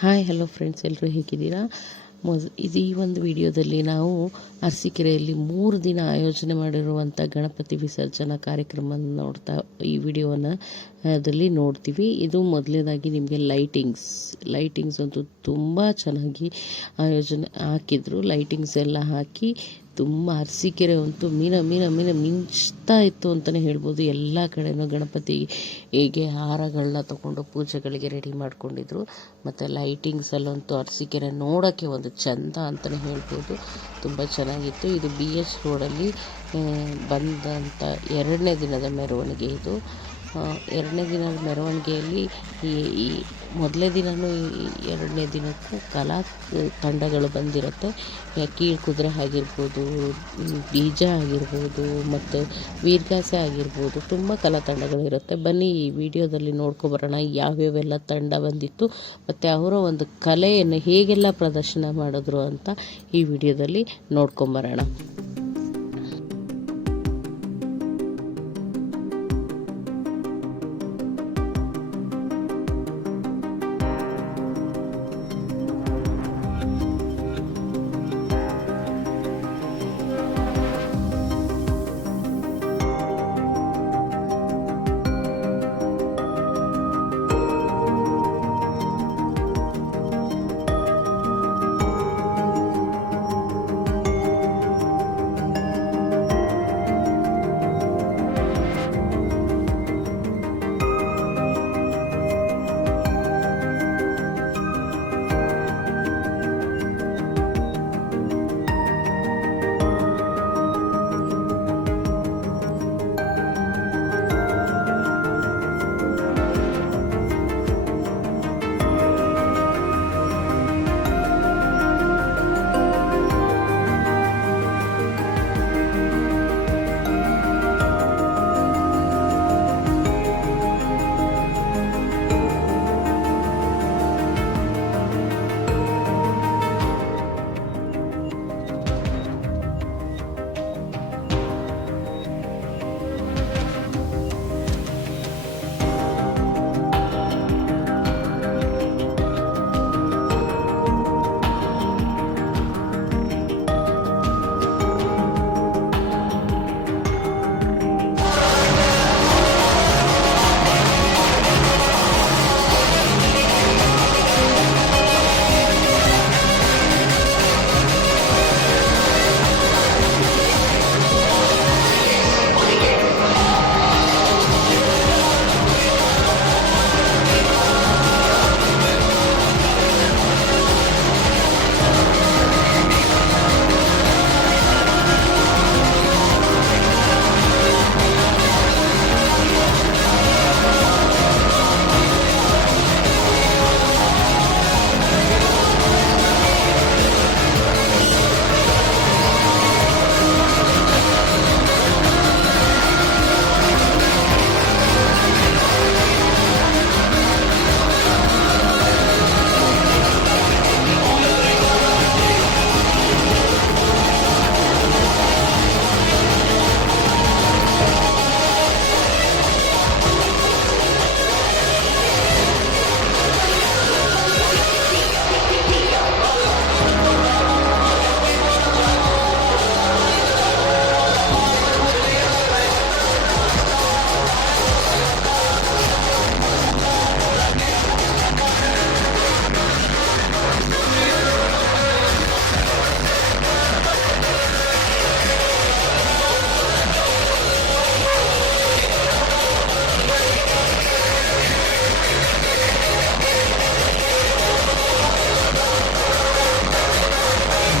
Hi hello friends, ಎಲ್ಲರೂ ಹೇಗಿದ್ದೀರಾ? ಈ ಒಂದು ವಿಡಿಯೋದಲ್ಲಿ ನಾವು ಅರಸೀಕೆರೆಯಲ್ಲಿ 3 ದಿನ ಆಯೋಜನೆ ಮಾಡಿರುವಂಥ ಗಣಪತಿ ವಿಸರ್ಜನಾ ಕಾರ್ಯಕ್ರಮವನ್ನು ಈ ವಿಡಿಯೋದಲ್ಲಿ ನೋಡ್ತೀವಿ. ಇದು ಮೊದಲನೇದಾಗಿ ನಿಮಗೆ ಲೈಟಿಂಗ್ಸ್ ಅಂತೂ ತುಂಬ ಚೆನ್ನಾಗಿ ಆಯೋಜನೆ ಹಾಕಿದ್ರು. ಲೈಟಿಂಗ್ಸ್ ಎಲ್ಲ ಹಾಕಿ ತುಂಬ ಅರಸೀಕೆರೆ ಅಂತೂ ಮಿಂಚ್ತಾ ಇತ್ತು ಅಂತಲೇ ಹೇಳ್ಬೋದು. ಎಲ್ಲ ಕಡೆನೂ ಗಣಪತಿಗೆ ಹಾರಗಳನ್ನ ತೊಗೊಂಡು ಪೂಜೆಗಳಿಗೆ ರೆಡಿ ಮಾಡ್ಕೊಂಡಿದ್ರು. ಮತ್ತು ಲೈಟಿಂಗ್ಸಲ್ಲಂತೂ ಅರಸೀಕೆರೆ ನೋಡೋಕ್ಕೆ ಒಂದು ಚಂದ ಅಂತಲೇ ಹೇಳ್ಬೋದು. ತುಂಬ ಚೆನ್ನಾಗಿತ್ತು. ಇದು BH ರೋಡಲ್ಲಿ ಬಂದಂಥ 2ನೇ ದಿನದ ಮೆರವಣಿಗೆ. ಇದು 2ನೇ ದಿನದ ಮೆರವಣಿಗೆಯಲ್ಲಿ ಈ ಮೊದಲನೇ ದಿನವೂ 2ನೇ ದಿನಕ್ಕೂ ಕಲಾ ತಂಡಗಳು ಬಂದಿರುತ್ತೆ. ಕೀಲು ಕುದುರೆ ಆಗಿರ್ಬೋದು, DJ ಆಗಿರ್ಬೋದು, ಮತ್ತು ವೀರಗಾಸೆ ಆಗಿರ್ಬೋದು, ತುಂಬ ಕಲಾ ತಂಡಗಳಿರುತ್ತೆ. ಬನ್ನಿ ಈ ವಿಡಿಯೋದಲ್ಲಿ ನೋಡ್ಕೊಬರೋಣ ಯಾವ್ಯಾವೆಲ್ಲ ತಂಡ ಬಂದಿತ್ತು ಮತ್ತು ಅವರ ಒಂದು ಕಲೆಯನ್ನು ಹೇಗೆಲ್ಲ ಪ್ರದರ್ಶನ ಮಾಡಿದ್ರು ಅಂತ ಈ ವಿಡಿಯೋದಲ್ಲಿ ನೋಡ್ಕೊಂಬರೋಣ.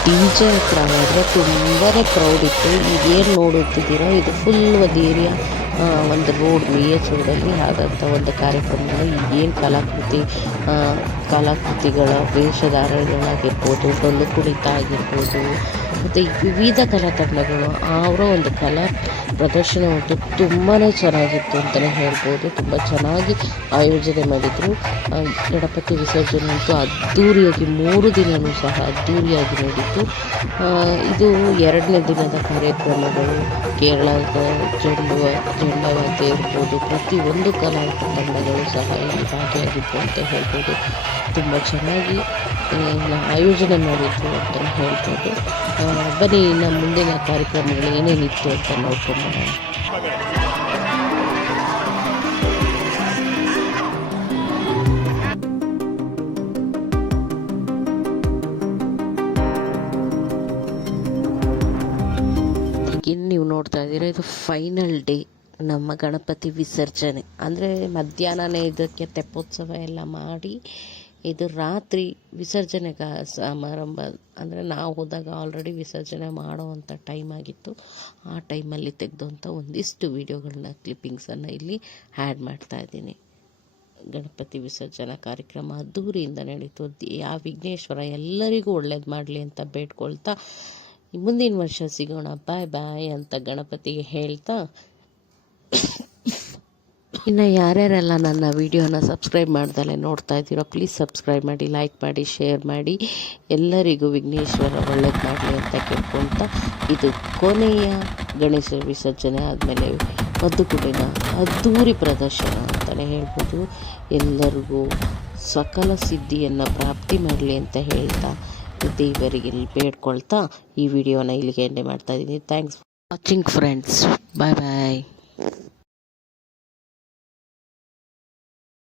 DJ ಹತ್ರ ಹೋದರೆ ತುಂಬಾ ಕ್ರೌಡ್ ಇತ್ತು. ಈಗೇನು ನೋಡುತ್ತಿದ್ದೀರಾ ಇದು ಫುಲ್ ಒಂದು ಏರಿಯಾ, ಒಂದು ರೋಡ್ BH ರೋಡಲ್ಲಿ ಆದಂಥ ಒಂದು ಕಾರ್ಯಕ್ರಮದಲ್ಲಿ ಏನು ಕಲಾಕೃತಿಗಳ ವೇಷಧಾರಣೆಗಳಾಗಿರ್ಬೋದು, ಡೊಳ್ಳು ಕುಣಿತ ಆಗಿರ್ಬೋದು, ಮತ್ತು ವಿವಿಧ ಕಲಾ ತಂಡಗಳು ಅವರ ಒಂದು ಕಲಾ ಪ್ರದರ್ಶನ ಅಂತೂ ತುಂಬಾ ಚೆನ್ನಾಗಿತ್ತು ಅಂತಲೇ ಹೇಳ್ಬೋದು. ತುಂಬ ಚೆನ್ನಾಗಿ ಆಯೋಜನೆ ಮಾಡಿದರು. ಗಣಪತಿ ವಿಸರ್ಜನೆ ಅಂತೂ ಅದ್ಧೂರಿಯಾಗಿ 3 ದಿನವೂ ಸಹ ಅದ್ಧೂರಿಯಾಗಿ ನಡೀತು. ಇದು 2ನೇ ದಿನದ ಕಾರ್ಯಕ್ರಮಗಳು. ಕೇರಳದ ಜಂಡವಾದ್ಯ ಇರ್ಬೋದು, ಪ್ರತಿಯೊಂದು ಕಲಾ ತಂಡಗಳು ಸಹ ಇಲ್ಲಿ ಭಾಗಿಯಾಗಿತ್ತು ಅಂತ ಹೇಳ್ಬೋದು. ತುಂಬ ಚೆನ್ನಾಗಿ ಆಯೋಜನೆ ಮಾಡಿದ್ರು ಅಂತ ಹೇಳ್ಬೋದು. ಬನ್ನಿ ನಮ್ಮ ಮುಂದಿನ ಕಾರ್ಯಕ್ರಮಗಳು ಏನೇನಿತ್ತು ಅಂತ ನೋಡ್ಕೊಂಬೋಣ. ಇನ್ನು ನೀವು ನೋಡ್ತಾ ಇದ್ದೀರಾ, ಇದು ಫೈನಲ್ ಡೇ ನಮ್ಮ ಗಣಪತಿ ವಿಸರ್ಜನೆ. ಅಂದರೆ ಮಧ್ಯಾಹ್ನನೇ ಇದಕ್ಕೆ ತೆಪ್ಪೋತ್ಸವ ಎಲ್ಲ ಮಾಡಿ ಇದು ರಾತ್ರಿ ವಿಸರ್ಜನೆ ಸಮಾರಂಭ. ಅಂದರೆ ನಾವು ಹೋದಾಗ ಆಲ್ರೆಡಿ ವಿಸರ್ಜನೆ ಮಾಡೋವಂಥ ಟೈಮ್ ಆಗಿತ್ತು. ಆ ಟೈಮಲ್ಲಿ ತೆಗೆದಂಥ ಒಂದಿಷ್ಟು ವೀಡಿಯೋಗಳನ್ನ ಕ್ಲಿಪ್ಪಿಂಗ್ಸನ್ನು ಇಲ್ಲಿ ಆ್ಯಡ್ ಮಾಡ್ತಾಯಿದ್ದೀನಿ. ಗಣಪತಿ ವಿಸರ್ಜನಾ ಕಾರ್ಯಕ್ರಮ ಅದ್ದೂರಿಯಿಂದ ನಡೀತು. ಆ ವಿಘ್ನೇಶ್ವರ ಎಲ್ಲರಿಗೂ ಒಳ್ಳೇದು ಮಾಡಲಿ ಅಂತ ಬೇಡ್ಕೊಳ್ತಾ ಮುಂದಿನ ವರ್ಷ ಸಿಗೋಣ, ಬಾಯ್ ಬಾಯ್ ಅಂತ ಗಣಪತಿಗೆ ಹೇಳ್ತಾ, ಇನ್ನು ಯಾರ್ಯಾರೆಲ್ಲ ನನ್ನ ವಿಡಿಯೋನ ಸಬ್ಸ್ಕ್ರೈಬ್ ಮಾಡ್ದಲೇ ನೋಡ್ತಾ ಇದ್ದೀರೋ ಪ್ಲೀಸ್ ಸಬ್ಸ್ಕ್ರೈಬ್ ಮಾಡಿ, ಲೈಕ್ ಮಾಡಿ, ಶೇರ್ ಮಾಡಿ. ಎಲ್ಲರಿಗೂ ವಿಘ್ನೇಶ್ವರ ಒಳ್ಳೇದು ಮಾಡಲಿ ಅಂತ ಕೇಳ್ಕೊಳ್ತಾ, ಇದು ಕೊನೆಯ ಗಣೇಶ ವಿಸರ್ಜನೆ ಆದಮೇಲೆ ಮದ್ದುಗುಡಿನ ಅದ್ಧೂರಿ ಪ್ರದರ್ಶನ ಅಂತಲೇ ಹೇಳ್ಬೋದು. ಎಲ್ಲರಿಗೂ ಸಕಲ ಸಿದ್ಧಿಯನ್ನು ಪ್ರಾಪ್ತಿ ಮಾಡಲಿ ಅಂತ ಹೇಳ್ತಾ ದೇವರಿಗೆ ಬೇಡ್ಕೊಳ್ತಾ ಈ ವಿಡಿಯೋನ ಇಲ್ಲಿಗೆ ಎಂಡ್ ಮಾಡ್ತಾ ಇದ್ದೀನಿ. Thanks for watching friends. Bye bye.